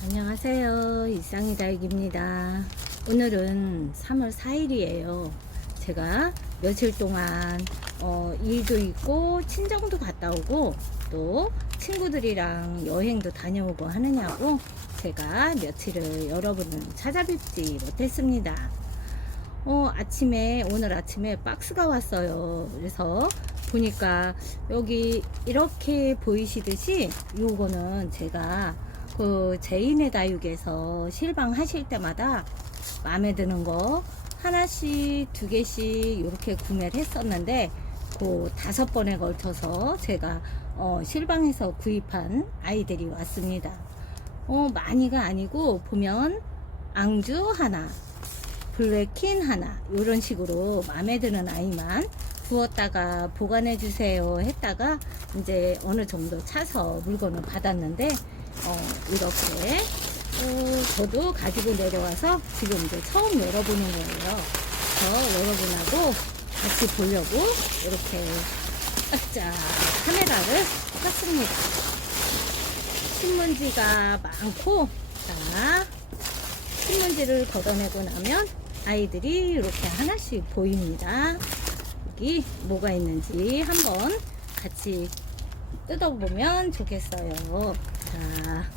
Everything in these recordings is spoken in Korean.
안녕하세요. 일상이다익입니다. 오늘은 3월 4일이에요. 제가 며칠 동안 어, 일도 있고 친정도 갔다 오고 또 친구들이랑 여행도 다녀오고 하느냐고 제가 며칠을 여러분을 찾아뵙지 못했습니다. 어, 아침에, 오늘 아침에 박스가 왔어요. 그래서 보니까 여기 이렇게 보이시듯이 요거는 제가 그 제인의 다육에서 실방 하실 때마다 마음에 드는 거 하나씩 두 개씩 이렇게 구매를 했었는데 그 다섯 번에 걸쳐서 제가 어, 실방에서 구입한 아이들이 왔습니다. 어, 많이가 아니고 보면 앙주 하나, 블랙킨 하나 이런 식으로 마음에 드는 아이만 두었다가 보관해 주세요 했다가 이제 어느 정도 차서 물건을 받았는데 어, 이렇게 어, 저도 가지고 내려와서 지금 이제 처음 열어보는 거예요. 그래서 여러분하고 같이 보려고 이렇게 자 카메라를 켰습니다. 신문지가 많고 자 신문지를 걷어내고 나면 아이들이 이렇게 하나씩 보입니다. 여기 뭐가 있는지 한번 같이 뜯어보면 좋겠어요. 자,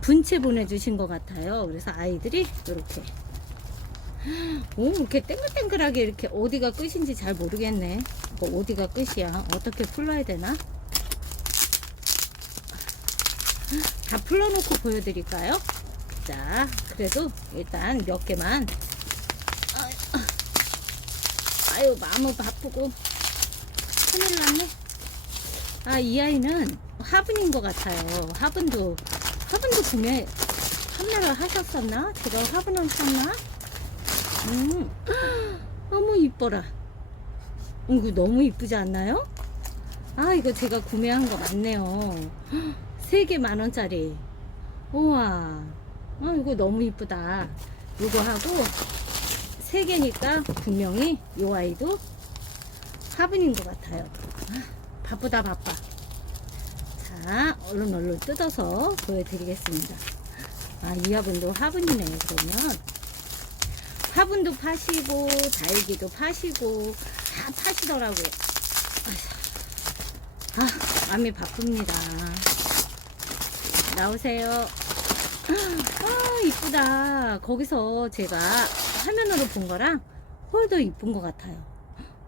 분체 보내주신 것 같아요. 그래서 아이들이 이렇게 오 이렇게 땡글땡글하게 이렇게 어디가 끝인지 잘 모르겠네. 이거 어디가 끝이야? 어떻게 풀러야 되나? 다 풀러놓고 보여드릴까요? 자, 그래도 일단 몇 개만. 아유, 아유 마음은 바쁘고 큰일 났네. 아, 이 아이는 화분인 것 같아요. 화분도, 화분도 구매, 판매를 하셨었나? 제가 화분을 샀나? 음, 너무 이뻐라. 이거 너무 이쁘지 않나요? 아, 이거 제가 구매한 거 맞네요. 세 개 만 원짜리. 우와. 아, 이거 너무 이쁘다. 이거 하고, 세 개니까 분명히 이 아이도 화분인 것 같아요. 아, 바쁘다, 바빠. 자, 얼른 얼른 뜯어서 보여드리겠습니다. 아, 이 화분도 화분이네, 그러면. 화분도 파시고, 달기도 파시고, 다 파시더라고요. 아, 마음이 바쁩니다. 나오세요. 아, 이쁘다. 거기서 제가 화면으로 본 거랑 홀더 이쁜 것 같아요.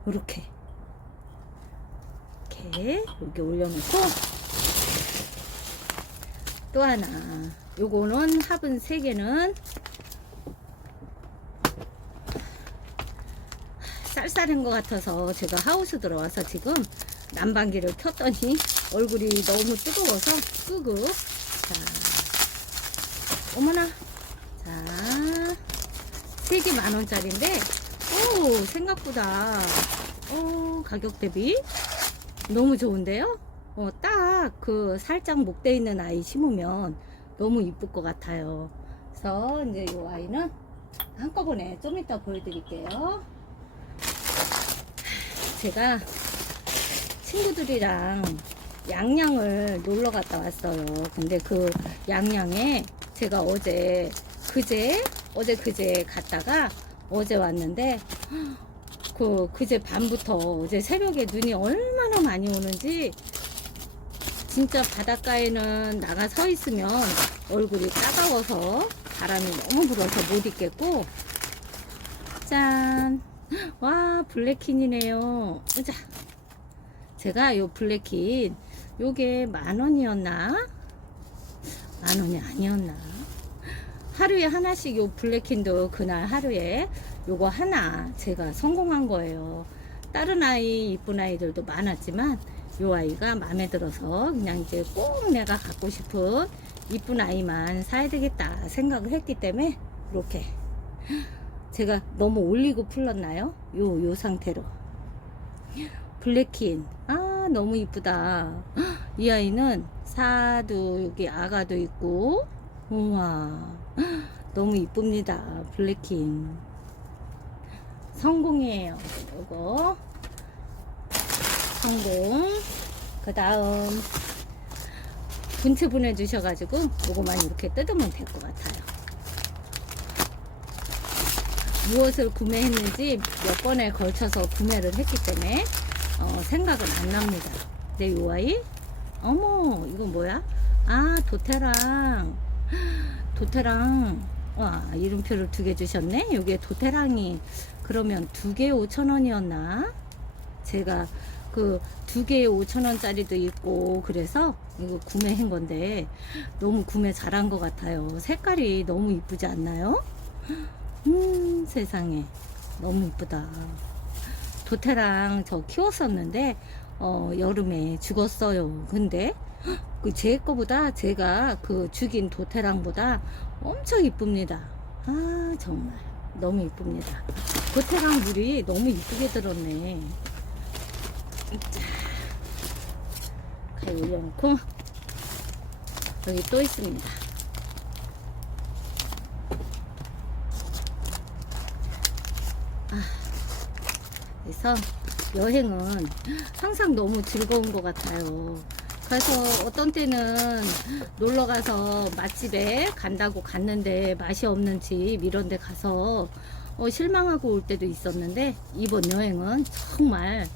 이렇게. 이렇게, 이렇게 올려놓고, 또 하나. 요거는 화분 3개는 쌀쌀한 것 같아서 제가 하우스 들어와서 지금 난방기를 켰더니 얼굴이 너무 뜨거워서 끄고. 자 어머나. 자 3개 만원짜리인데 오 생각보다. 오 가격 대비 너무 좋은데요? 어, 딱 그 살짝 목대 있는 아이 심으면 너무 이쁠 것 같아요. 그래서 이제 이 아이는 한꺼번에 좀 이따 보여드릴게요. 제가 친구들이랑 양양을 놀러 갔다 왔어요. 근데 그 양양에 제가 어제 그제 어제 그제 갔다가 어제 왔는데 그 그제 밤부터 어제 새벽에 눈이 얼마나 많이 오는지 진짜 바닷가에는 나가 서 있으면 얼굴이 따가워서 바람이 너무 불어서 못 있겠고 짠. 와 블랙킨이네요. 자, 제가 요 블랙킨 요게 만 원이었나? 만 원이 아니었나? 하루에 하나씩 요 블랙킨도 그날 하루에 요거 하나 제가 성공한 거예요. 다른 아이 이쁜 아이들도 많았지만 요 아이가 마음에 들어서 그냥 이제 꼭 내가 갖고 싶은 이쁜 아이만 사야 되겠다 생각을 했기 때문에 이렇게 제가 너무 올리고 풀렀나요? 요, 요 상태로. 블랙킨. 아, 너무 이쁘다. 이 아이는 사도, 여기 아가도 있고. 우와. 너무 이쁩니다. 블랙킨. 성공이에요. 요거. 성공. 그 다음. 본체 보내주셔가지고 요거만 이렇게 뜯으면 될 것 같아요. 무엇을 구매했는지 몇 번에 걸쳐서 구매를 했기 때문에 어, 생각은 안 납니다. 근데 요 아이 어머 이거 뭐야? 아 도테랑 도테랑 와 이름표를 두 개 주셨네. 요게 도테랑이 그러면 두 개에 5천 원이었나? 제가 그 두 개에 5천 원짜리도 있고 그래서 이거 구매한 건데 너무 구매 잘한 것 같아요. 색깔이 너무 이쁘지 않나요? 음 세상에 너무 이쁘다. 도태랑 저 키웠었는데 어 여름에 죽었어요. 근데 그 제 거보다 제가 그 죽인 도태랑보다 엄청 이쁩니다. 아 정말 너무 이쁩니다. 도태랑 물이 너무 이쁘게 들었네. 자, 가위 올려놓고 여기 또 있습니다. 그래서 여행은 항상 너무 즐거운 것 같아요. 그래서 어떤 때는 놀러 가서 맛집에 간다고 갔는데 맛이 없는 집 이런 데 가서 어, 실망하고 올 때도 있었는데 이번 여행은 정말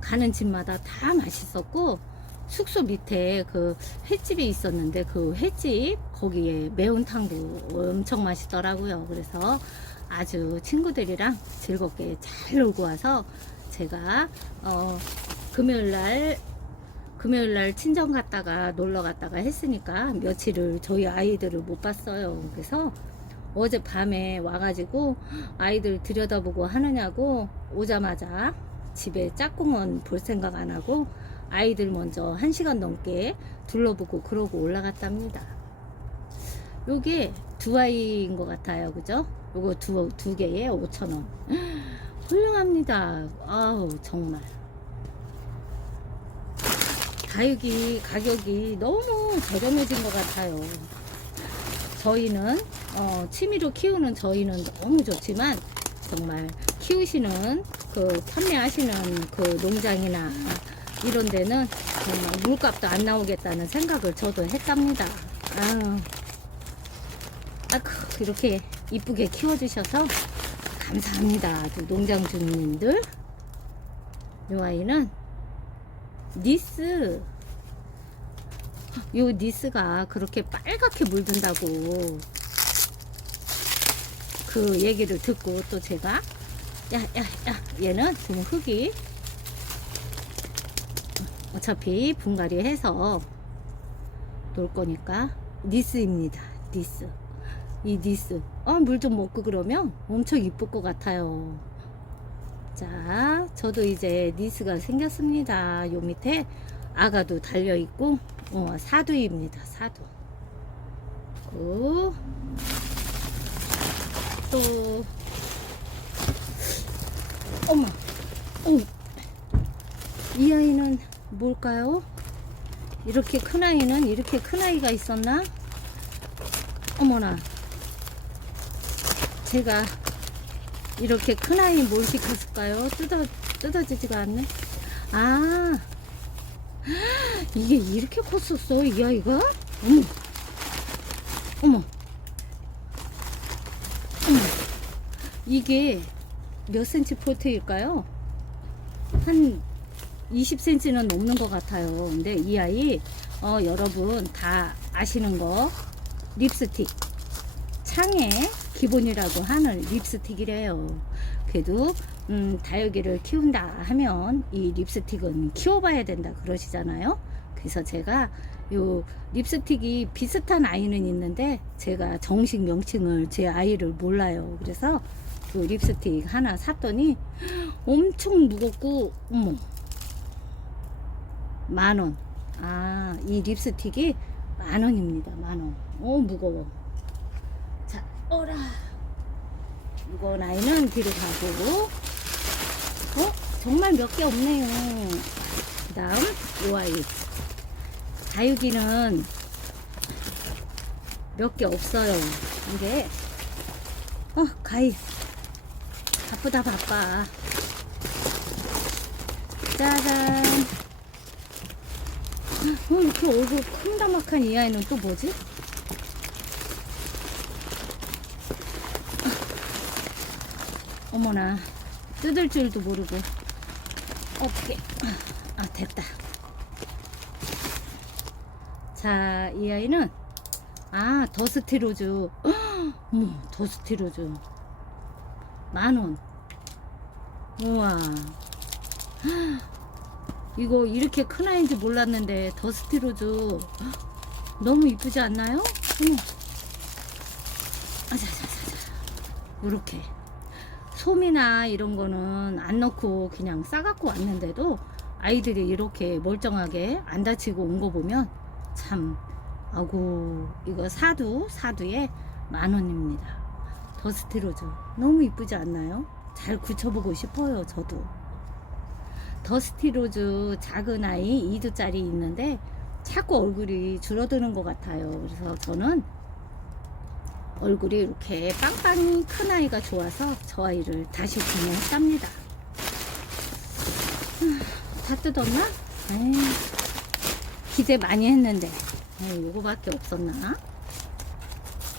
가는 집마다 다 맛있었고 숙소 밑에 그 횟집이 있었는데 그 횟집 거기에 매운탕도 엄청 맛있더라고요. 그래서 아주 친구들이랑 즐겁게 잘 놀고 와서 제가 어 금요일 날 금요일 날 친정 갔다가 놀러 갔다가 했으니까 며칠을 저희 아이들을 못 봤어요. 그래서 어제 밤에 와가지고 아이들 들여다보고 하느냐고 오자마자 집에 짝꿍은 볼 생각 안 하고 아이들 먼저 한 시간 넘게 둘러보고 그러고 올라갔답니다. 요게 두 아이인 것 같아요. 그죠? 요거 두, 두 개에 5천원. 훌륭합니다. 아우, 정말. 다육이 가격이 너무 저렴해진 것 같아요. 저희는, 어, 취미로 키우는 저희는 너무 좋지만, 정말 키우시는 그 판매하시는 그 농장이나 이런 데는 정말 물값도 안 나오겠다는 생각을 저도 했답니다. 아유. 아크, 이렇게 이쁘게 키워주셔서 감사합니다. 농장 주민님들. 요 아이는 니스. 요 니스가 그렇게 빨갛게 물든다고 그 얘기를 듣고 또 제가 야, 야, 야, 얘는 지금 흙이 어차피 분갈이 해서 놀 거니까 니스입니다. 니스. 이 니스. 아, 물 좀 먹고 그러면 엄청 이쁠 것 같아요. 자, 저도 이제 니스가 생겼습니다. 요 밑에 아가도 달려 있고, 어, 사두입니다. 사두. 그, 또, 어머, 어, 이 아이는 뭘까요? 이렇게 큰 아이는 이렇게 큰 아이가 있었나? 어머나. 제가 이렇게 큰 아이 뭘 시켰을까요? 뜯어, 뜯어지지가 않네. 아, 이게 이렇게 컸었어, 이 아이가? 어머, 어머, 어머. 이게 몇 센치 포트일까요? 한 20cm는 넘는 것 같아요. 근데 이 아이, 어, 여러분 다 아시는 거, 립스틱. 창의 기본이라고 하는 립스틱이래요. 그래도, 음, 다육이를 키운다 하면 이 립스틱은 키워봐야 된다 그러시잖아요. 그래서 제가 요 립스틱이 비슷한 아이는 있는데 제가 정식 명칭을 제 아이를 몰라요. 그래서 그 립스틱 하나 샀더니 엄청 무겁고, 어머, 만 원. 아, 이 립스틱이 만 원입니다. 만 원. 어, 무거워. 자, 어라. 무거운 아이는 뒤로 가고. 어? 정말 몇 개 없네요. 그 다음, 요 아이. 다육이는 몇 개 없어요. 이게, 어, 가위. 바쁘다, 바빠. 짜잔. 어, 이렇게 얼굴 큼다막한 이 아이는 또 뭐지? 어머나. 뜯을 줄도 모르고. 어떻게 아 됐다. 자 이 아이는? 아 더스티로즈 어머 더스티로즈 만원. 우와. 이거 이렇게 큰 아이인지 몰랐는데 더스티로즈 너무 이쁘지 않나요? 어머. 아자자자자. 이렇게 솜이나 이런 거는 안 넣고 그냥 싸갖고 왔는데도 아이들이 이렇게 멀쩡하게 안 다치고 온 거 보면 참 아고 이거 사두 사두에 만 원입니다. 더스티로즈 너무 이쁘지 않나요? 잘 굳혀보고 싶어요 저도. 더스티로즈 작은 아이 2두짜리 있는데 자꾸 얼굴이 줄어드는 것 같아요. 그래서 저는 얼굴이 이렇게 빵빵이 큰 아이가 좋아서 저 아이를 다시 구매했답니다. 음, 다 뜯었나? 에이, 기대 많이 했는데 에이, 요거밖에 없었나?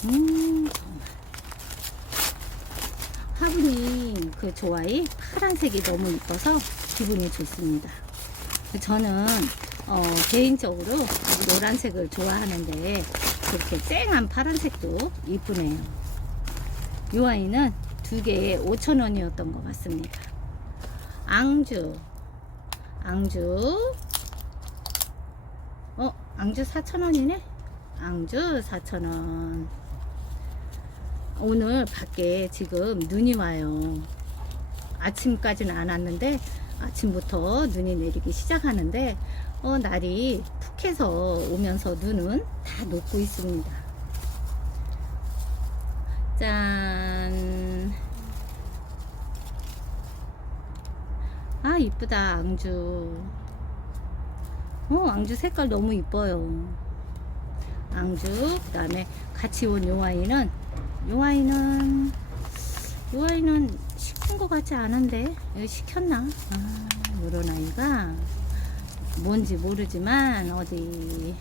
음 정말 화분이 그 좋아이 파란색이 너무 이뻐서 기분이 좋습니다. 저는 어, 개인적으로 노란색을 좋아하는데 그렇게 쨍한 파란색도 이쁘네요. 이 아이는 두 개에 5,000원이었던 것 같습니다. 앙주. 앙주. 어, 앙주 4,000원이네? 앙주 4,000원. 오늘 밖에 지금 눈이 와요. 아침까지는 안 왔는데 아침부터 눈이 내리기 시작하는데 어, 날이 푹해서 오면서 눈은 다 녹고 있습니다. 짠. 아, 이쁘다, 앙주. 어, 앙주 색깔 너무 이뻐요. 앙주, 그 다음에 같이 온요 아이는, 요 아이는, 요 아이는 시킨 것 같지 않은데, 시켰나? 아, 요런 아이가, 뭔지 모르지만 어디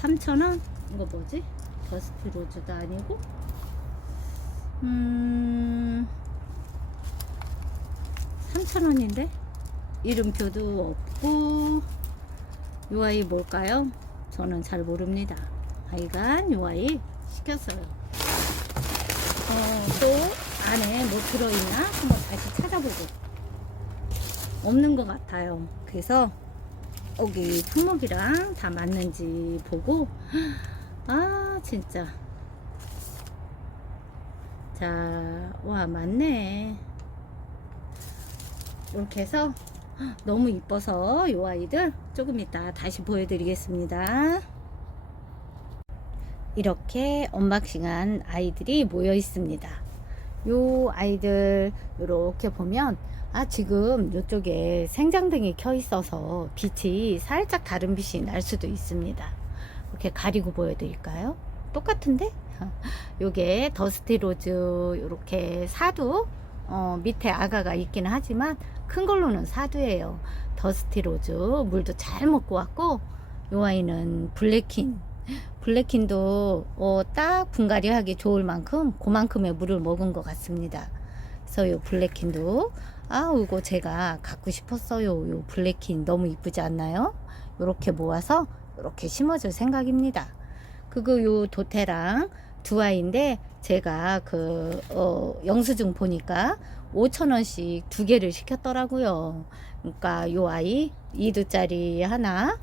3,000원? 이거 뭐지? 더스티 로즈도 아니고 음 3,000원인데 이름표도 없고 요 아이 뭘까요? 저는 잘 모릅니다 하여간 요 아이 시켰어요 어, 또 안에 뭐 들어있나? 한번 다시 찾아보고 없는 것 같아요. 그래서 여기 품목이랑 다 맞는지 보고 아 진짜 자와 맞네 이렇게 해서 너무 이뻐서 이 아이들 조금 이따 다시 보여드리겠습니다. 이렇게 언박싱한 아이들이 모여 있습니다. 요 아이들 이렇게 보면 아 지금 이쪽에 생장등이 켜 있어서 빛이 살짝 다른 빛이 날 수도 있습니다. 이렇게 가리고 보여드릴까요? 똑같은데? 요게 더스티 로즈 이렇게 사두 어, 밑에 아가가 있기는 하지만 큰 걸로는 사두예요. 더스티 로즈 물도 잘 먹고 왔고 요 아이는 블랙킨 블랙킨도 어, 딱 분갈이 하기 좋을 만큼 그만큼의 물을 먹은 것 같습니다. 그래서 요 블랙킨도 아 이거 제가 갖고 싶었어요. 요 블랙킨 너무 이쁘지 않나요? 이렇게 모아서 이렇게 심어줄 생각입니다. 그거 요 도태랑 두 아이인데 제가 그 어, 영수증 보니까 5천원씩 두 개를 시켰더라고요. 그러니까 요 아이 2두짜리 하나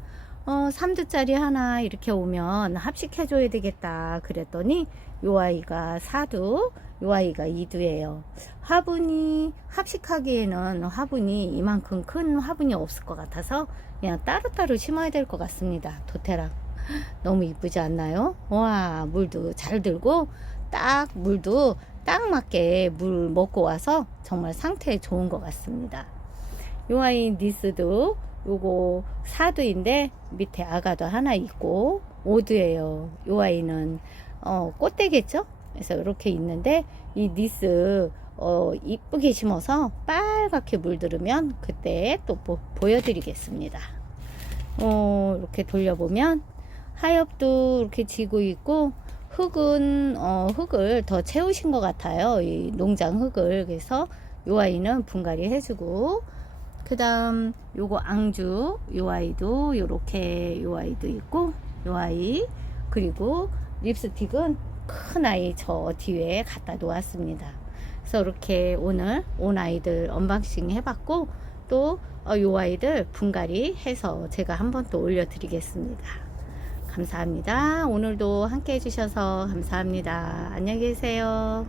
어, 3두짜리 하나 이렇게 오면 합식해줘야 되겠다 그랬더니 요 아이가 4두 요 아이가 2두예요. 화분이 합식하기에는 화분이 이만큼 큰 화분이 없을 것 같아서 그냥 따로따로 심어야 될 것 같습니다. 도테랑 너무 이쁘지 않나요? 와 물도 잘 들고 딱 물도 딱 맞게 물 먹고 와서 정말 상태 좋은 것 같습니다. 요 아이 니스도 요거 사두인데 밑에 아가도 하나 있고 오두예요. 요 아이는 어 꽃대겠죠 그래서 이렇게 있는데 이 니스 어, 이쁘게 심어서 빨갛게 물들으면 그때 또 보, 보여드리겠습니다. 어, 이렇게 돌려보면 하엽도 이렇게 지고 있고 흙은 어, 흙을 더 채우신 것 같아요. 이 농장 흙을 그래서 요 아이는 분갈이 해주고 그다음 요거 앙주 요 아이도 요렇게 요 아이도 있고 요 아이 그리고 립스틱은 큰 아이 저 뒤에 갖다 놓았습니다. 그래서 이렇게 오늘 온 아이들 언박싱 해봤고 또 어, 요 아이들 분갈이 해서 제가 한번 또 올려드리겠습니다. 감사합니다. 오늘도 함께 해주셔서 감사합니다. 안녕히 계세요.